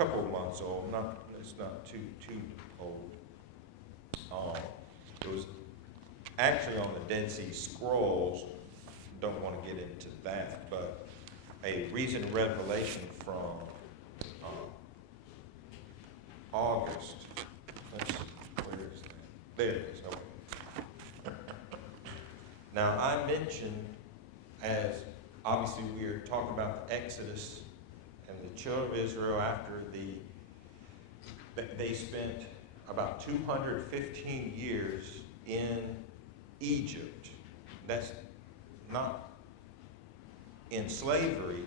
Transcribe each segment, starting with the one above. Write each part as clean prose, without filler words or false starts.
couple of months old. It's not too old. It was actually on the Dead Sea Scrolls. Don't want to get into that, but a recent revelation from August. Where is that? There it is. Okay. Now, I mentioned, as obviously we are talking about the Exodus and the children of Israel after they spent about 215 years in Egypt. That's not in slavery,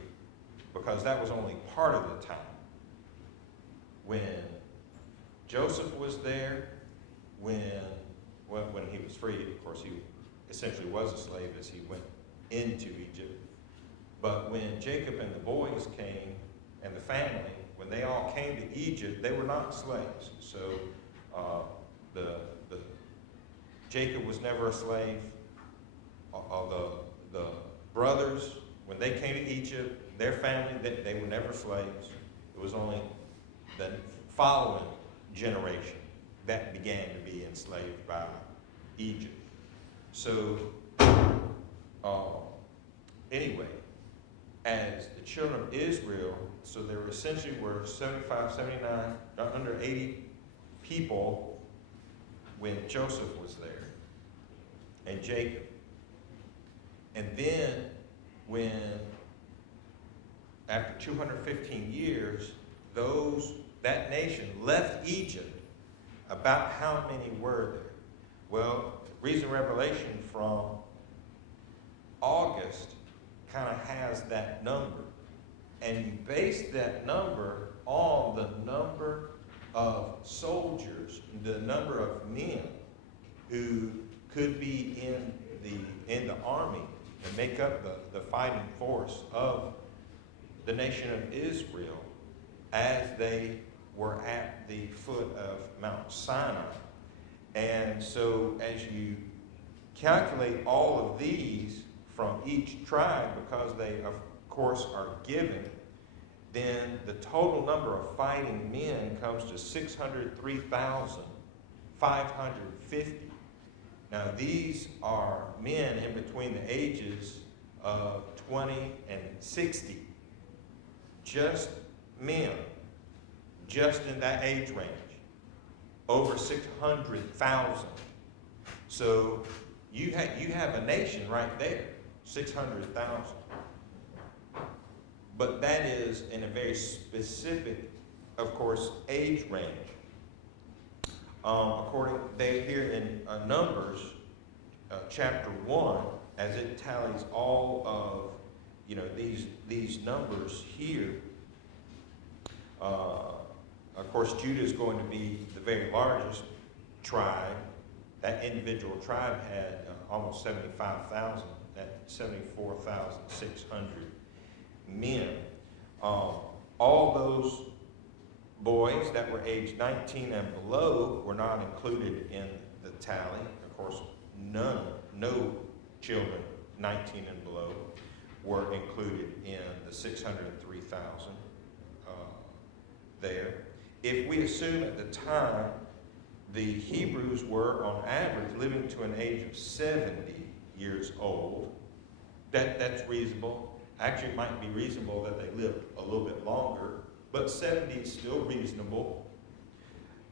because that was only part of the time. When Joseph was there, when he was freed, of course he essentially was a slave as he went into Egypt. But when Jacob and the boys came, and the family, when they all came to Egypt, they were not slaves. So Jacob was never a slave. The brothers, when they came to Egypt, their family, they were never slaves. It was only the following generation that began to be enslaved by Egypt. So anyway, as the children of Israel, so there essentially were 75, 79, under 80 people when Joseph was there, and Jacob. And then when, after 215 years, that nation left Egypt, about how many were there? Well, recent revelation from August kind of has that number. And you base that number on the number of soldiers, the number of men who could be in the army and make up the fighting force of the nation of Israel as they were at the foot of Mount Sinai. And so as you calculate all of these from each tribe, because they of course are given, then the total number of fighting men comes to 603,550. Now these are men in between the ages of 20 and 60. Just men, just in that age range, over 600,000. So you have a nation right there, 600,000. But that is in a very specific, of course, age range. According, they here in Numbers, chapter 1, as it tallies all of, these numbers here. Of course, Judah is going to be the very largest tribe. That individual tribe had almost 75,000, that 74,600 men. All those boys that were aged 19 and below were not included in the tally. Of course, no children 19 and below were included in the 603,000 there. If we assume at the time the Hebrews were on average living to an age of 70 years old, that's reasonable. Actually, it might be reasonable that they lived a little bit longer, but 70 is still reasonable.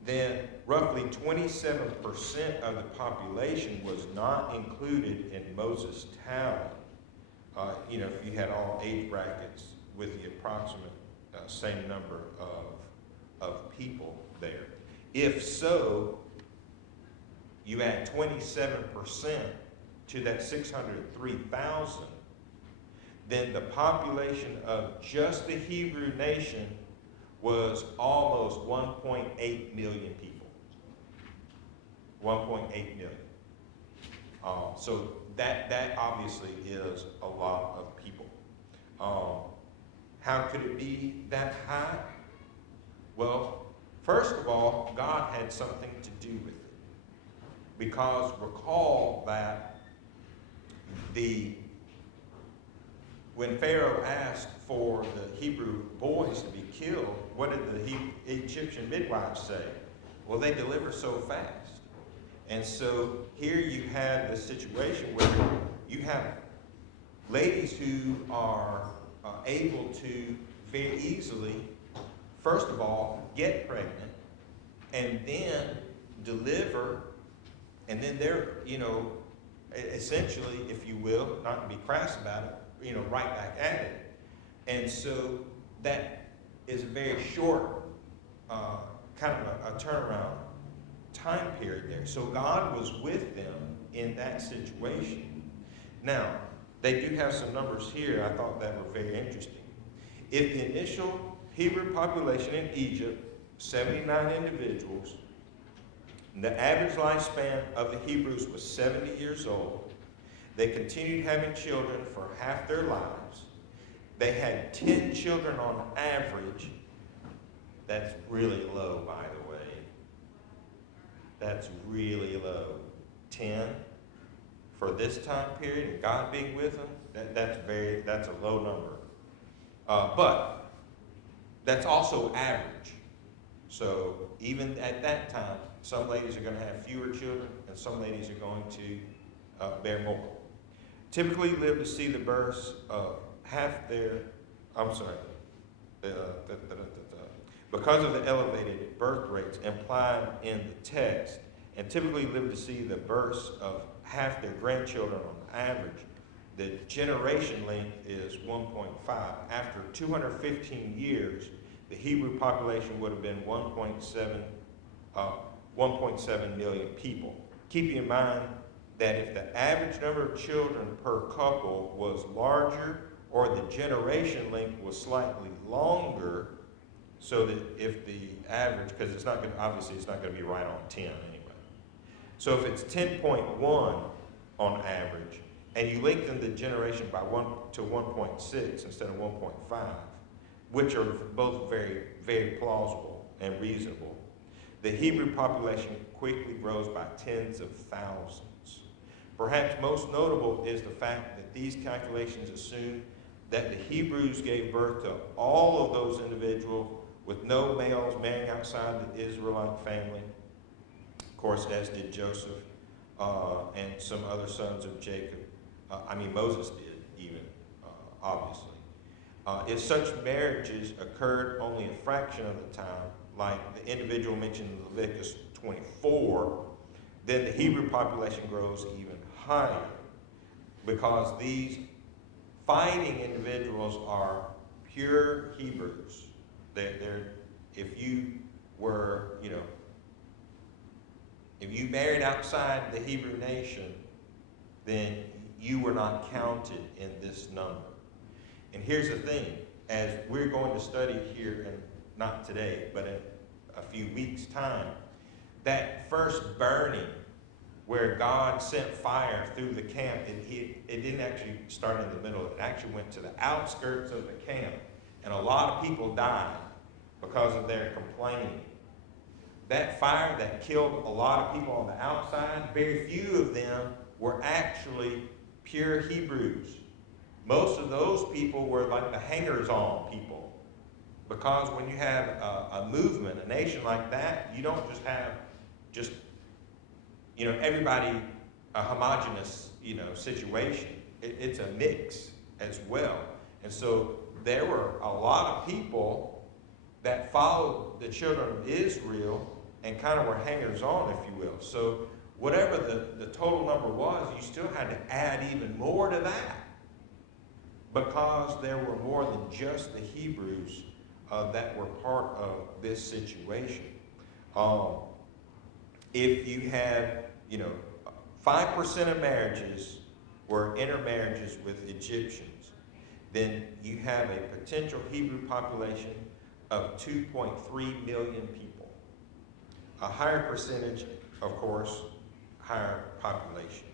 Then roughly 27% of the population was not included in Moses' tally. If you had all age brackets with the approximate same number of people there. If so, you add 27% to that 603,000, then the population of just the Hebrew nation was almost 1.8 million people. 1.8 million. So that obviously is a lot of people. How could it be that high? Well, first of all, God had something to do with it. Because recall that when Pharaoh asked for the Hebrew boys to be killed, what did the Egyptian midwives say? Well, they deliver so fast. And so here you have this situation where you have ladies who are able to very easily, first of all, get pregnant, and then deliver, and then they're, essentially, if you will, not to be crass about it, right back at it. And so that is a very short kind of a turnaround time period there. So God was with them in that situation. Now, they do have some numbers here I thought that were very interesting. If the initial Hebrew population in Egypt, 79 individuals, the average lifespan of the Hebrews was 70 years old. They continued having children for half their lives. They had 10 children on average. That's really low, by the way. That's really low. 10 for this time period, and God being with them, that's a low number. But that's also average. So even at that time, some ladies are going to have fewer children, and some ladies are going to bear more. Typically live to see the births of half their, because of the elevated birth rates implied in the text, and typically live to see the births of half their grandchildren on average, the generation length is 1.5. After 215 years, the Hebrew population would have been 1.7 million people. Keep in mind that if the average number of children per couple was larger or the generation length was slightly longer, so that if the average, because it's not going to, obviously it's not going to be right on 10 anyway. So if it's 10.1 on average, and you lengthen the generation by 1 to 1.6 instead of 1.5, which are both very, very plausible and reasonable, the Hebrew population quickly grows by tens of thousands. Perhaps most notable is the fact that these calculations assume that the Hebrews gave birth to all of those individuals with no males marrying outside the Israelite family, of course, as did Joseph and some other sons of Jacob. Moses did even, obviously. If such marriages occurred only a fraction of the time, like the individual mentioned in Leviticus 24, then the Hebrew population grows even higher, because these fighting individuals are pure Hebrews. If you were, if you married outside the Hebrew nation, then you were not counted in this number. And here's the thing, as we're going to study here, and not today, but in a few weeks' time, that first burning where God sent fire through the camp, it didn't actually start in the middle, it actually went to the outskirts of the camp. And a lot of people died because of their complaining. That fire that killed a lot of people on the outside, very few of them were actually pure Hebrews. Most of those people were like the hangers-on people. Because when you have a movement, a nation like that, you don't just have everybody a homogenous, situation. It's a mix as well. And so there were a lot of people that followed the children of Israel and kind of were hangers-on, if you will. So whatever the total number was, you still had to add even more to that, because there were more than just the Hebrews that were part of this situation. If you had, 5% of marriages were intermarriages with Egyptians, then you have a potential Hebrew population of 2.3 million people. A higher percentage, of course, higher population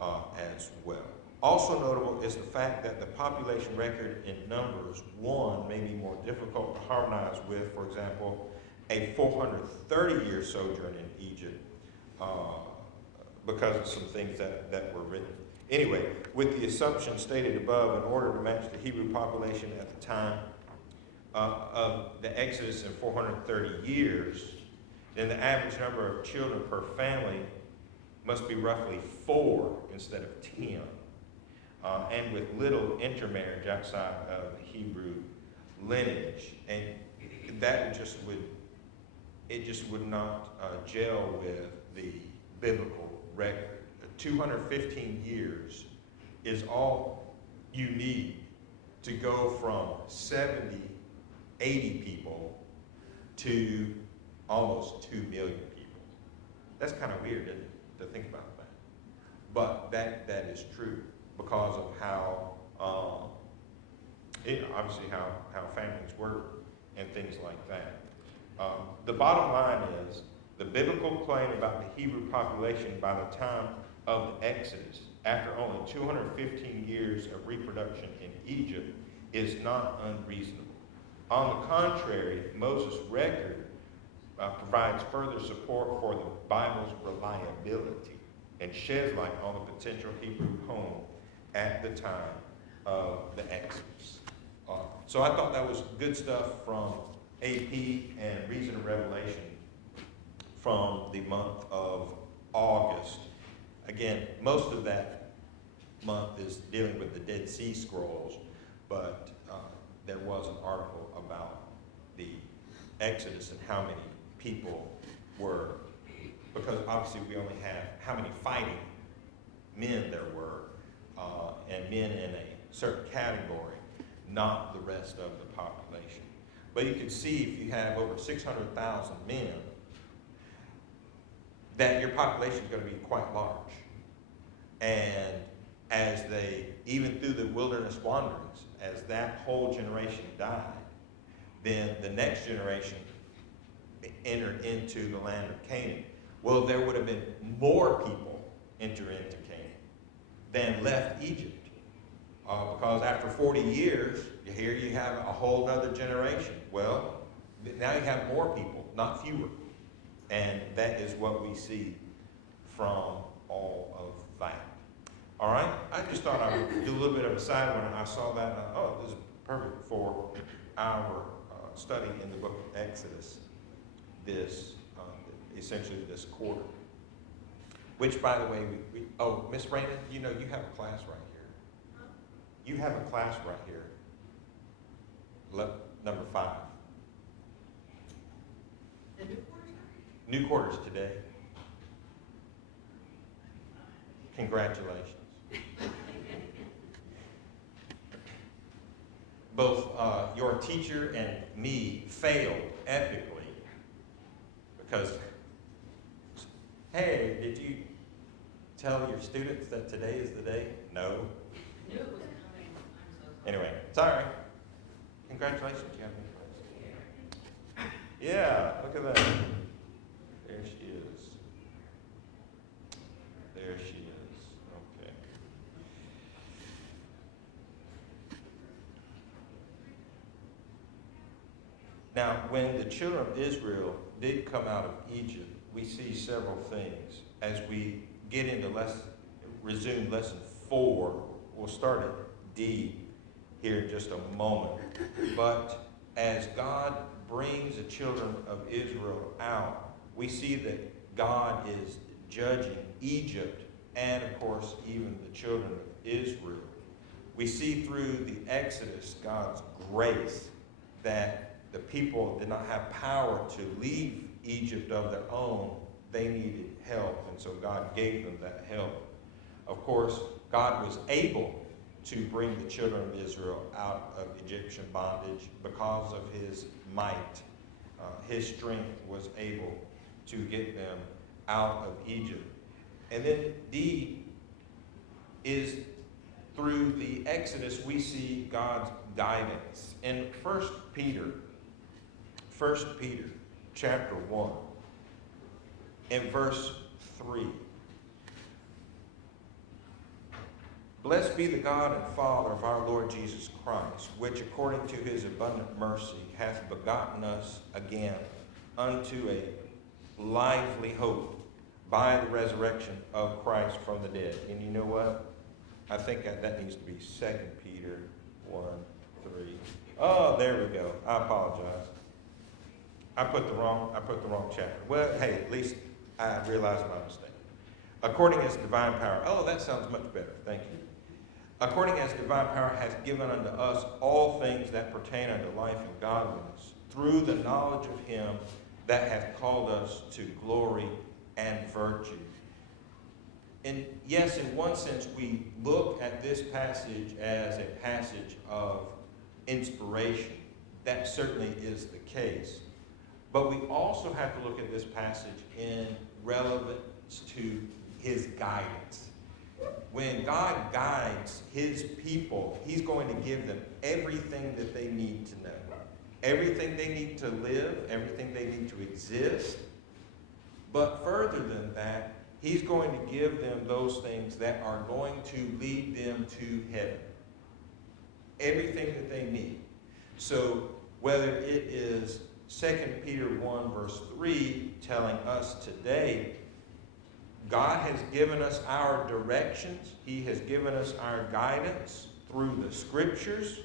as well. Also notable is the fact that the population record in Numbers 1 may be more difficult to harmonize with, for example, a 430-year sojourn in Egypt, because of some things that were written. Anyway, with the assumption stated above, in order to match the Hebrew population at the time of the Exodus in 430 years, then the average number of children per family must be roughly 4 instead of 10, and with little intermarriage outside of the Hebrew lineage. And that just would not gel with the biblical record. 215 years is all you need to go from 70, 80 people to almost 2 million people. That's kind of weird, isn't it, to think about that? But that is true because of how, obviously how families work and things like that. The bottom line is, the biblical claim about the Hebrew population by the time of the Exodus, after only 215 years of reproduction in Egypt, is not unreasonable. On the contrary, Moses' record provides further support for the Bible's reliability and sheds light on the potential Hebrew home at the time of the Exodus. So I thought that was good stuff from AP and Reason and Revelation from the month of August. Again, most of that month is dealing with the Dead Sea Scrolls, but there was an article about the Exodus and how many people were, because obviously we only have how many fighting men there were, and men in a certain category, not the rest of the population. But you can see if you have over 600,000 men, that your population is going to be quite large. And as they, even through the wilderness wanderings, as that whole generation died, then the next generation entered into the land of Canaan. Well, there would have been more people enter into Canaan than left Egypt. Because after 40 years, here you have a whole other generation. Well, now you have more people, not fewer. And that is what we see from all of that. All right? I just thought I would do a little bit of a side when I saw that. Oh, this is perfect for our study in the book of Exodus, essentially this quarter. Which, by the way, oh, Miss Raymond, you know you have a class right here. You have a class right here. Number 5. The new quarters? New quarters today. Congratulations. Both your teacher and me failed epically because, hey, did you tell your students that today is the day? No. I knew it was coming. I'm so sorry. Anyway, sorry. Congratulations, you have a new class. Yeah, look at that. There she is. There she is. Okay. Now, when the children of Israel did come out of Egypt, we see several things. As we get into resume lesson 4, we'll start at D here in just a moment. But as God brings the children of Israel out, we see that God is judging Egypt and, of course, even the children of Israel. We see through the Exodus God's grace that the people did not have power to leave Egypt of their own. They needed help, and so God gave them that help. Of course, God was able to bring the children of Israel out of Egyptian bondage because of his might. His strength was able to get them out of Egypt. And then D is through the Exodus we see God's guidance. In 1 Peter chapter 1, in verse 3. Blessed be the God and Father of our Lord Jesus Christ, which according to his abundant mercy hath begotten us again unto a lively hope by the resurrection of Christ from the dead. And you know what? I think that needs to be 2 Peter 1:3. Oh, there we go. I apologize. I put the wrong chapter. Well, hey, at least I realized my mistake. According as divine power. Oh, that sounds much better. Thank you. According as divine power hath given unto us all things that pertain unto life and godliness, through the knowledge of him that hath called us to glory and virtue. And yes, in one sense, we look at this passage as a passage of inspiration. That certainly is the case. But we also have to look at this passage in relevance to his guidance. When God guides his people, he's going to give them everything that they need to know. Everything they need to live, everything they need to exist. But further than that, he's going to give them those things that are going to lead them to heaven. Everything that they need. So whether it is 2 Peter 1 verse 3 telling us today, God has given us our directions. He has given us our guidance through the scriptures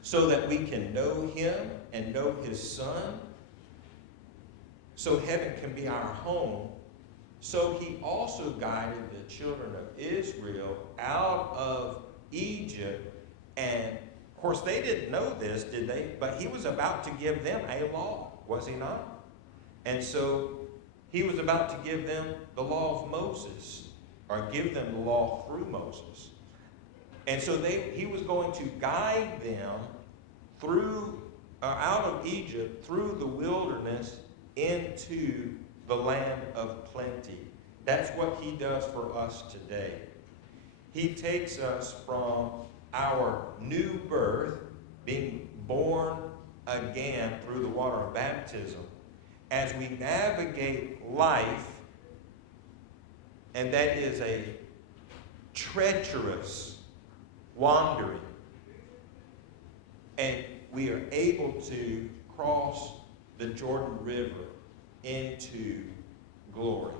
so that we can know him and know his son. So heaven can be our home. So he also guided the children of Israel out of Egypt. And of course they didn't know this, did they? But he was about to give them a law, was he not? And so he was about to give them the law of Moses, or give them the law through Moses. And so he was going to guide them through, out of Egypt, through the wilderness, into the land of plenty. That's what he does for us today. He takes us from our new birth, being born again through the water of baptism, as we navigate life, and that is a treacherous wandering, and we are able to cross the Jordan River into glory.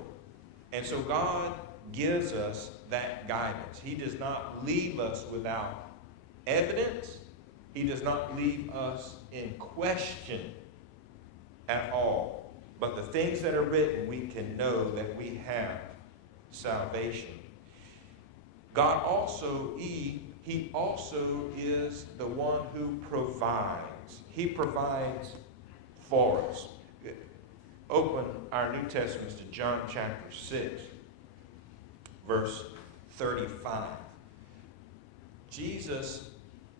And so God gives us that guidance. He does not leave us without evidence. He does not leave us in question at all. But the things that are written, we can know that we have salvation. God also, he also is the one who provides. He provides for us. Open our New Testaments to John chapter 6, verse 35. Jesus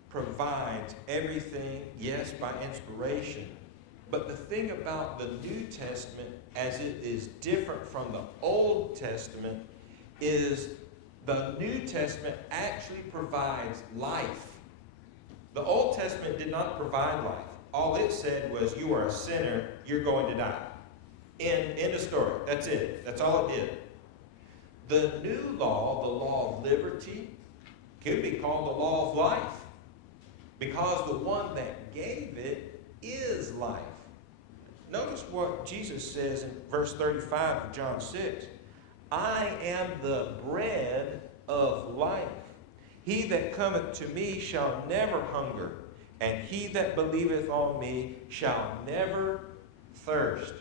provides everything, yes, by inspiration. But the thing about the New Testament, as it is different from the Old Testament, is the New Testament actually provides life. The Old Testament did not provide life. All it said was, you are a sinner, you're going to die. End of story. That's it. That's all it did. The new law, the law of liberty, could be called the law of life, because the one that gave it is life. Notice what Jesus says in verse 35 of John 6. I am the bread of life. He that cometh to me shall never hunger, and he that believeth on me shall never thirst.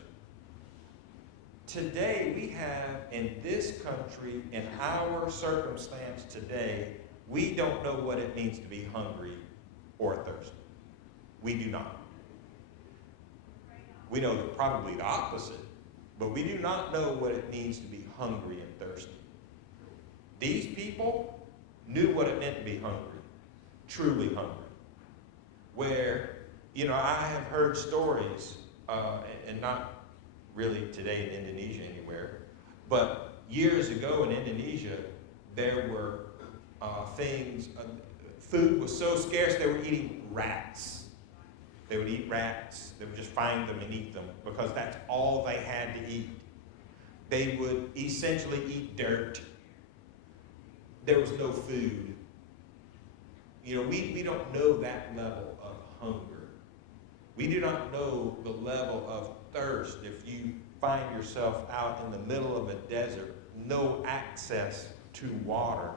Today we have in this country, in our circumstance today, we don't know what it means to be hungry or thirsty. We do not. We know probably the opposite, but we do not know what it means to be hungry and thirsty. These people knew what it meant to be hungry, truly hungry. Where, I have heard stories, and not really today in Indonesia anywhere, but years ago in Indonesia, there were food was so scarce they were eating rats. They would eat rats. They would just find them and eat them because that's all they had to eat. They would essentially eat dirt. There was no food. We don't know that level of hunger. We do not know the level of thirst if you find yourself out in the middle of a desert, no access to water.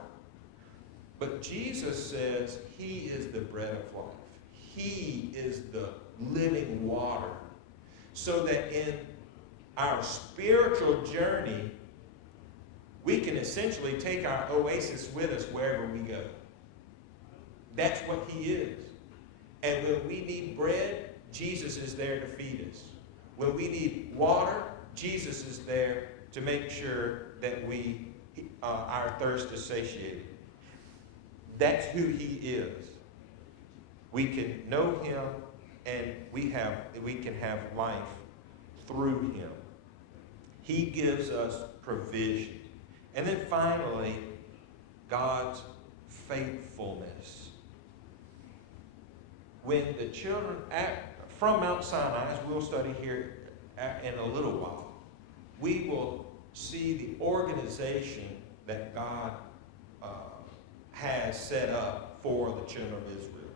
But Jesus says he is the bread of life. He is the living water. So that in our spiritual journey, we can essentially take our oasis with us wherever we go. That's what he is. And when we need bread, Jesus is there to feed us. When we need water, Jesus is there to make sure that our thirst is satiated. That's who he is. We can know him, and we can have life through him. He gives us provision. And then finally, God's faithfulness. When the children from Mount Sinai, as we'll study here in a little while, we will see the organization that God has set up for the children of Israel.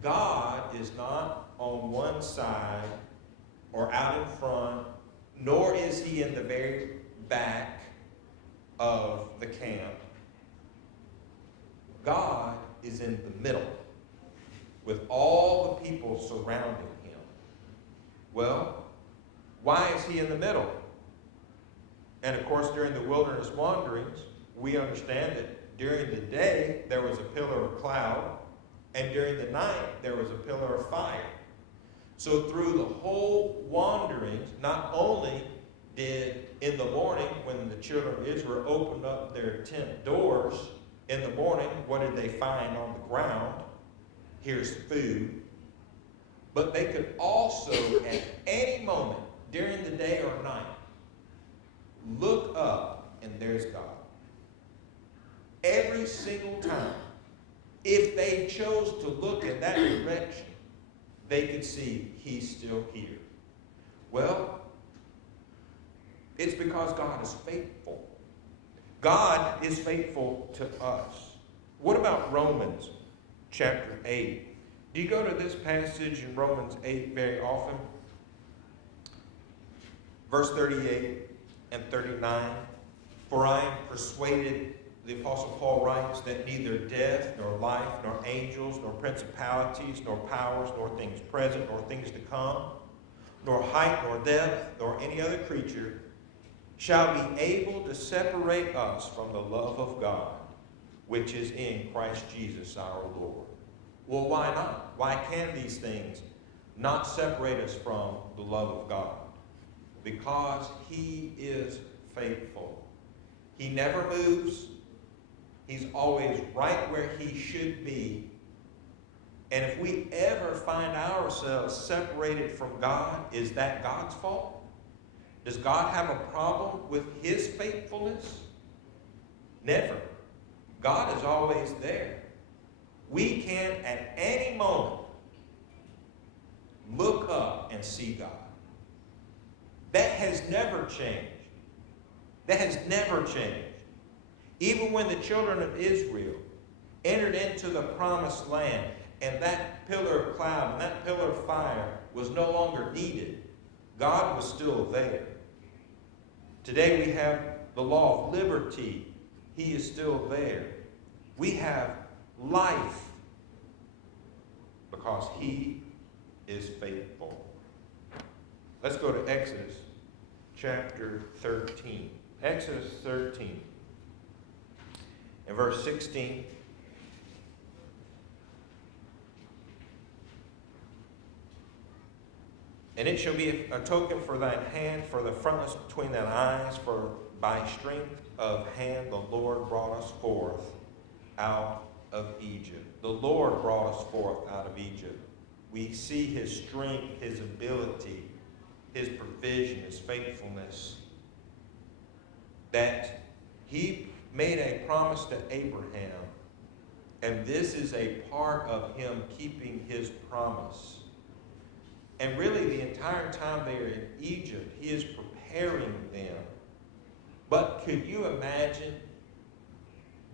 God is not on one side or out in front, nor is he in the very back of the camp. God is in the middle with all the people surrounding him. Well, why is he in the middle? And of course, during the wilderness wanderings, we understand that during the day there was a pillar of cloud, and during the night there was a pillar of fire. So through the whole wanderings, not only did in the morning when the children of Israel opened up their tent doors, in the morning, what did they find on the ground? Here's food. But they could also, at any moment, during the day or night, look up and there's God. Every single time, if they chose to look in that direction, they could see he's still here. Well, it's because God is faithful. God is faithful to us. What about Romans chapter 8? Do you go to this passage in Romans 8 very often? Verse 38 and 39. For I am persuaded, the Apostle Paul writes, that neither death, nor life, nor angels, nor principalities, nor powers, nor things present, nor things to come, nor height, nor depth, nor any other creature shall be able to separate us from the love of God, which is in Christ Jesus our Lord. Well, why not? Why can these things not separate us from the love of God? Because he is faithful. He never moves. He's always right where he should be. And if we ever find ourselves separated from God, is that God's fault? Does God have a problem with his faithfulness? Never. God is always there. We can at any moment look up and see God. That has never changed. That has never changed. Even when the children of Israel entered into the promised land and that pillar of cloud and that pillar of fire was no longer needed, God was still there. Today we have the law of liberty. He is still there. We have life because he is faithful. Let's go to Exodus chapter 13. Exodus 13 and verse 16. And it shall be a token for thine hand, for the frontness between thine eyes, for by strength of hand the Lord brought us forth out of Egypt. The Lord brought us forth out of Egypt. We see his strength, his ability, his provision, his faithfulness. That he made a promise to Abraham, and this is a part of him keeping his promise. And really, the entire time they are in Egypt, he is preparing them. But could you imagine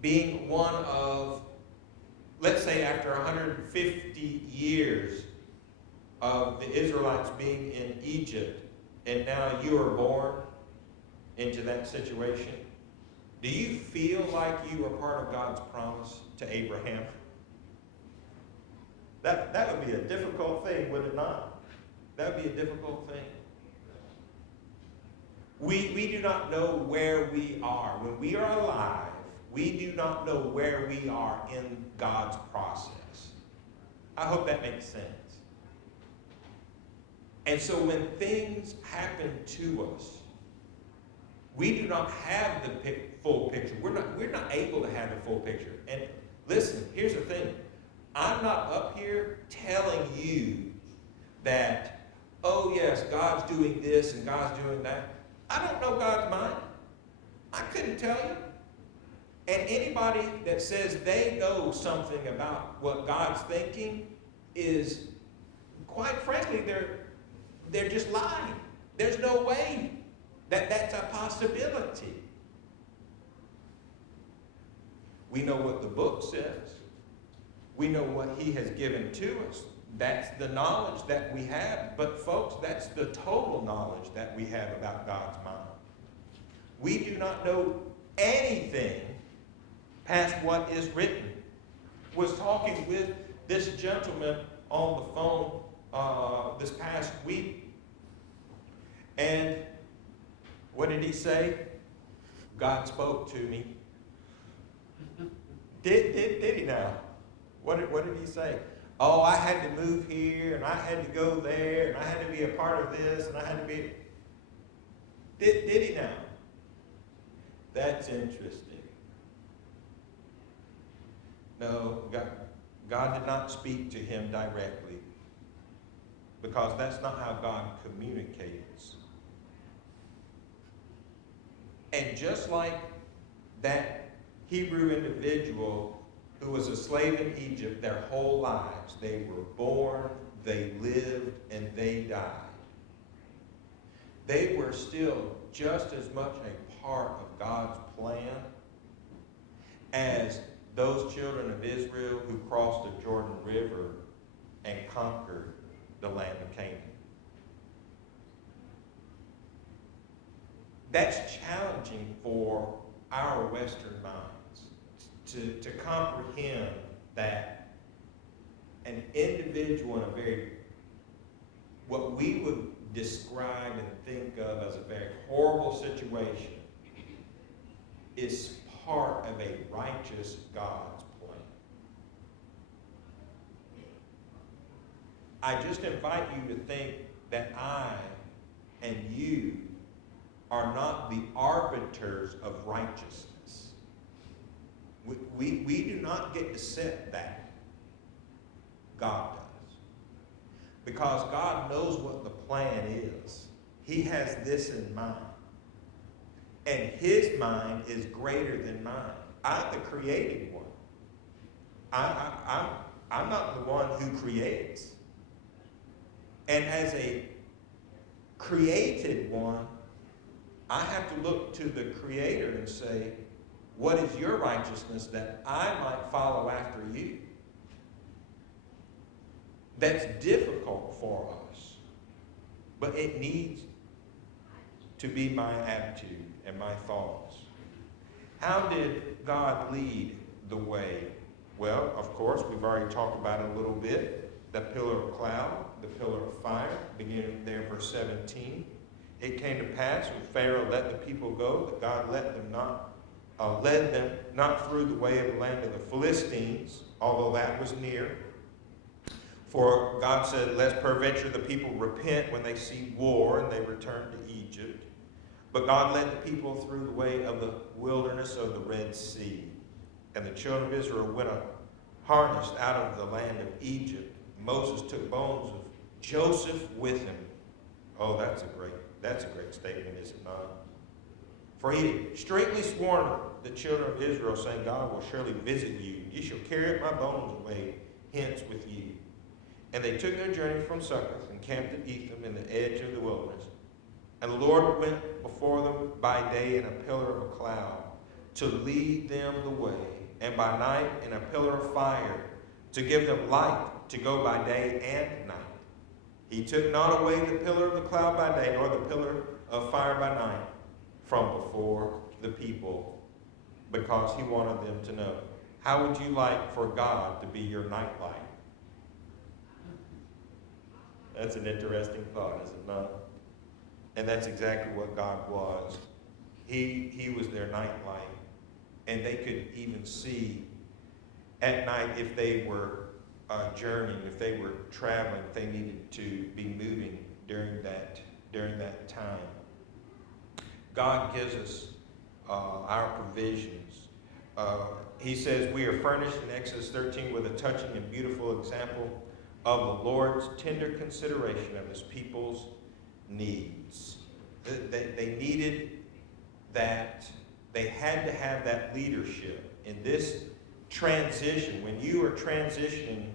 being one of, let's say after 150 years of the Israelites being in Egypt, and now you are born into that situation? Do you feel like you are part of God's promise to Abraham? That would be a difficult thing, would it not? That would be a difficult thing. We do not know where we are. When we are alive, we do not know where we are in God's process. I hope that makes sense. And so when things happen to us, we do not have the full picture. We're not able to have the full picture. And listen, here's the thing. I'm not up here telling you that, oh yes, God's doing this and God's doing that. I don't know God's mind. I couldn't tell you. And anybody that says they know something about what God's thinking is, quite frankly, they're just lying. There's no way that that's a possibility. We know what the book says. We know what he has given to us. That's the knowledge that we have. But folks, that's the total knowledge that we have about God's mind. We do not know anything past what is written. Was talking with this gentleman on the phone this past week. And what did he say? God spoke to me. Did he now? What did he say? Oh, I had to move here, and I had to go there, and I had to be a part of this, and I had to be... Did he now? That's interesting. No, God did not speak to him directly, because that's not how God communicates. And just like that Hebrew individual who was a slave in Egypt their whole lives, they were born, they lived, and they died. They were still just as much a part of God's plan as those children of Israel who crossed the Jordan River and conquered the land of Canaan. That's challenging for our Western minds to comprehend that an individual in a very, what we would describe and think of as a very horrible situation is part of a righteous God's plan. I just invite you to think that I and you are not the arbiters of righteousness. We do not get to set that. God does. Because God knows what the plan is. He has this in mind. And his mind is greater than mine. I'm the creating one. I'm not the one who creates. And as a created one, I have to look to the Creator and say, what is your righteousness that I might follow after you? That's difficult for us, but it needs to be my attitude and my thoughts. How did God lead the way? Well, of course, we've already talked about it a little bit. The pillar of cloud, the pillar of fire, beginning there, verse 17. It came to pass when Pharaoh let the people go that God led them not through the way of the land of the Philistines, although that was near. For God said, lest peradventure the people repent when they see war and they return to Egypt. But God led the people through the way of the wilderness of the Red Sea. And the children of Israel went harnessed out of the land of Egypt. Moses took bones of Joseph with him. Oh, that's a great statement, is it not? For he had straitly sworn the children of Israel, saying, God will surely visit you. Ye shall carry up my bones away hence with you. And they took their journey from Succoth and camped at Etham in the edge of the wilderness. And the Lord went before them by day in a pillar of a cloud to lead them the way, and by night in a pillar of fire to give them light to go by day and night. He took not away the pillar of the cloud by day, nor the pillar of fire by night from before the people because he wanted them to know. How would you like for God to be your nightlight? That's an interesting thought, is it not? And that's exactly what God was. He was their nightlight. And they could even see at night if they were journeying, if they were traveling, if they needed to be moving during that time. God gives us our provisions. He says we are furnished in Exodus 13 with a touching and beautiful example of the Lord's tender consideration of his people's needs. They needed that. They had to have that leadership in this transition. When you are transitioning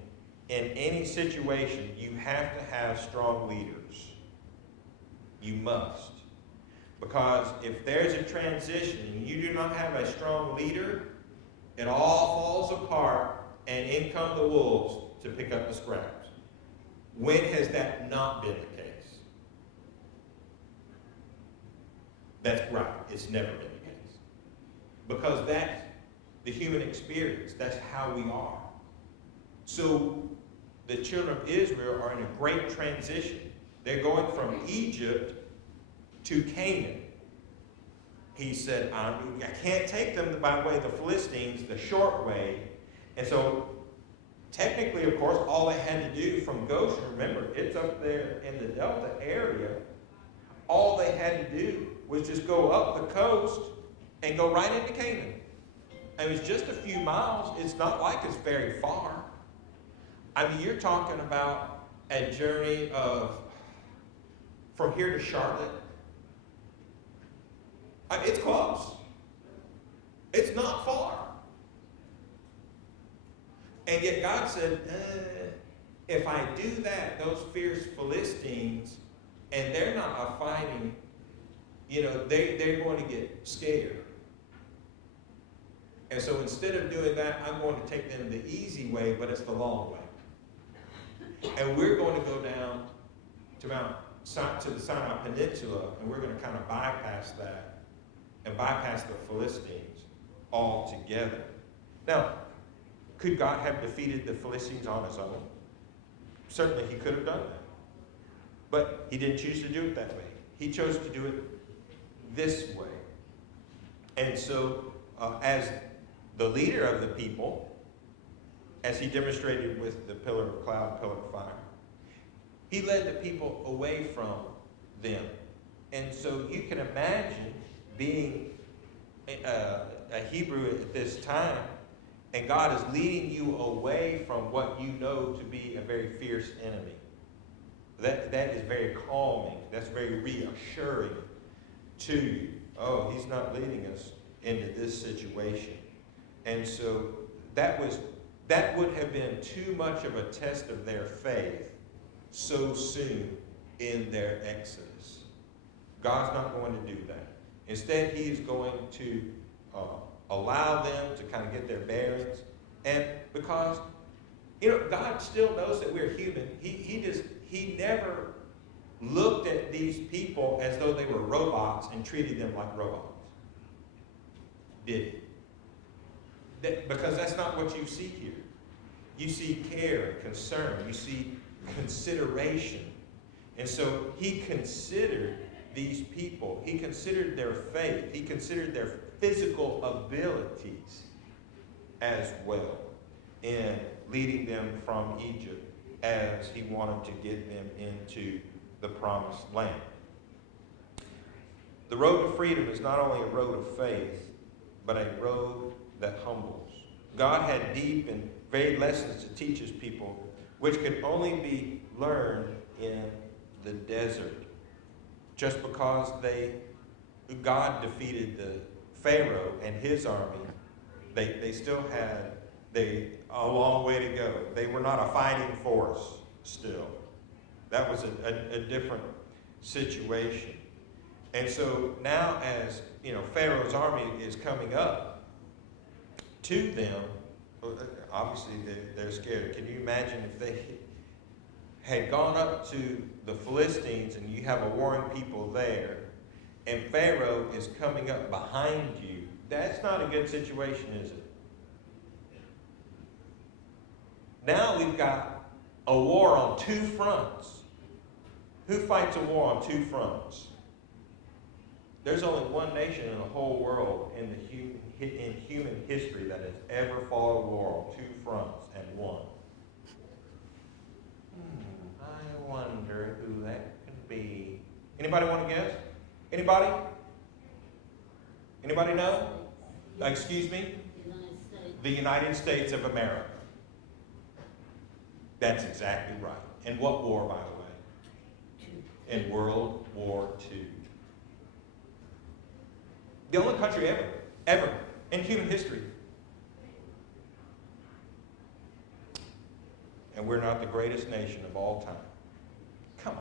in any situation, you have to have strong leaders. You must. Because if there's a transition and you do not have a strong leader, it all falls apart and in come the wolves to pick up the scraps. When has that not been the case? That's right. It's never been the case. Because that's the human experience. That's how we are. So the children of Israel are in a great transition. They're going from Egypt to Canaan. He said, I can't take them by way of the Philistines, the short way. And so technically, of course, all they had to do from Goshen, remember, it's up there in the Delta area, all they had to do was just go up the coast and go right into Canaan. And it was just a few miles. It's not like it's very far. I mean, you're talking about a journey of from here to Charlotte. It's close. It's not far. And yet God said, if I do that, those fierce Philistines, and they're not fighting, they're going to get scared. And so instead of doing that, I'm going to take them the easy way, but it's the long way. And we're going to go down to the Sinai Peninsula, and we're going to kind of bypass that and bypass the Philistines altogether. Now, could God have defeated the Philistines on his own? Certainly he could have done that. But he didn't choose to do it that way. He chose to do it this way. And so, as the leader of the people, as he demonstrated with the pillar of cloud, pillar of fire, he led the people away from them. And so you can imagine being a Hebrew at this time, and God is leading you away from what you know to be a very fierce enemy. That is very calming. That's very reassuring to you. Oh, he's not leading us into this situation. And so that would have been too much of a test of their faith so soon in their exodus. God's not going to do that. Instead, he is going to allow them to kind of get their bearings. And because, God still knows that we're human. He never looked at these people as though they were robots and treated them like robots. Did he? Because that's not what you see here. You see care, concern. You see consideration. And so he considered these people. He considered their faith. He considered their physical abilities as well in leading them from Egypt as he wanted to get them into the promised land. The road to freedom is not only a road of faith, but a road that humbles. God had deep and varied lessons to teach his people, which could only be learned in the desert. Just because God defeated the Pharaoh and his army, they still had a long way to go. They were not a fighting force still. That was a different situation. And so now as Pharaoh's army is coming up to them, obviously they're scared. Can you imagine if they had gone up to the Philistines and you have a warring people there, and Pharaoh is coming up behind you That's not a good situation, is it? Now we've got a war on two fronts. Who fights a war on two fronts? There's only one nation in the whole world in human history that has ever fought a war on two fronts and won. I wonder who that could be. Anybody want to guess? Anybody? Anybody know? Excuse me? The United States of America. That's exactly right. And what war, by the way? In World War II. The only country ever, in human history. And we're not the greatest nation of all time. Come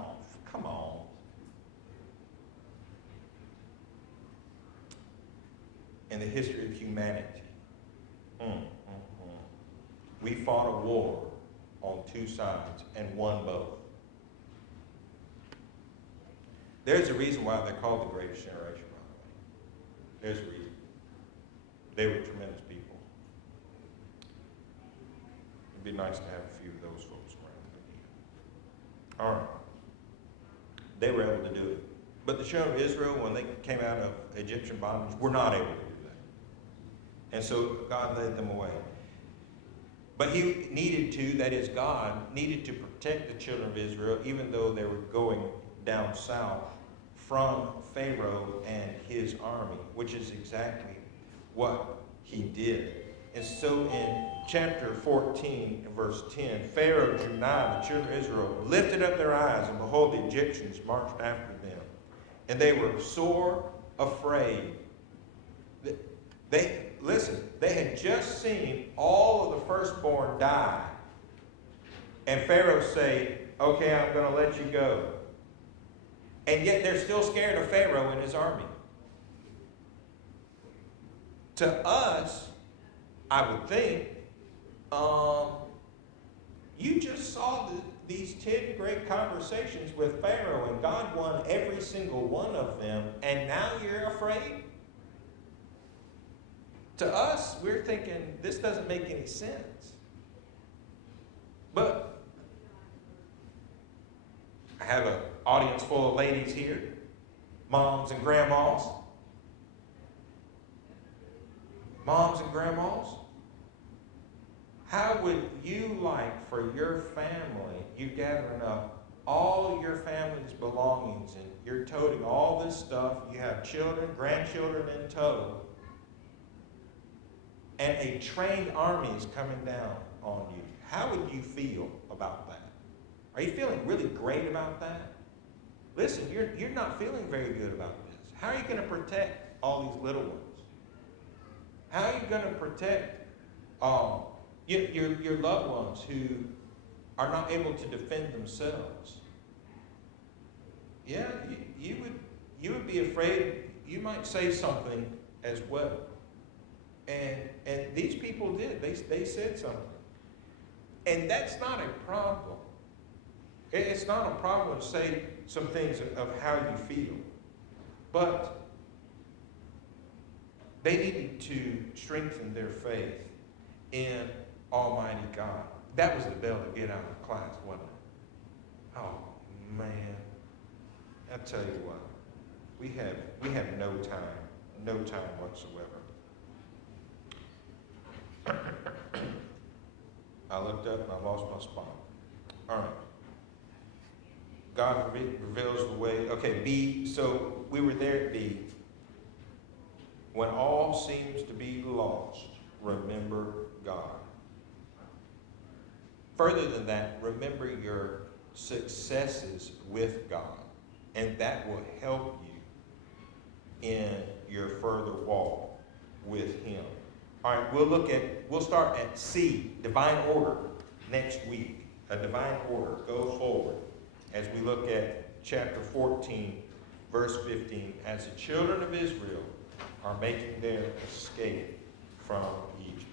on. In the history of humanity, we fought a war on two sides and won both. There's a reason why they're called the Greatest Generation, by the way. There's a reason. They were tremendous people. It'd be nice to have a few of those folks around. All right. They were able to do it. But the children of Israel, when they came out of Egyptian bondage, were not able to do that. And so God led them away. But he needed to, that is God, needed to protect the children of Israel, even though they were going down south from Pharaoh and his army, which is exactly what he did. And so in chapter 14, verse 10, Pharaoh drew nigh, the children of Israel lifted up their eyes, and behold, the Egyptians marched after them. And they were sore afraid. They had just seen all of the firstborn die. And Pharaoh say, okay, I'm going to let you go. And yet they're still scared of Pharaoh and his army. To us, I would think, you just saw these 10 great conversations with Pharaoh, and God won every single one of them, and now you're afraid? To us, we're thinking, this doesn't make any sense. But I have an audience full of ladies here, moms and grandmas. Moms and grandmas, how would you like for your family, you gathering up all your family's belongings and you're toting all this stuff, you have children, grandchildren in tow, and a trained army is coming down on you? How would you feel about that? Are you feeling really great about that? Listen, you're not feeling very good about this. How are you going to protect all these little ones? How are you going to protect your loved ones who are not able to defend themselves? Yeah, you would be afraid you might say something as well. And these people did. They said something. And that's not a problem. It's not a problem to say some things of how you feel. But they needed to strengthen their faith in Almighty God. That was the bell to get out of class, wasn't it? Oh, man. I tell you what. We have no time whatsoever. I looked up and I lost my spot. All right. God reveals the way. Okay, B. So we were there at B. When all seems to be lost, remember God. Further than that, remember your successes with God. And that will help you in your further walk with Him. All right, we'll start at C, divine order, next week. A divine order. Go forward as we look at chapter 14, verse 15, as the children of Israel are making their escape from Egypt.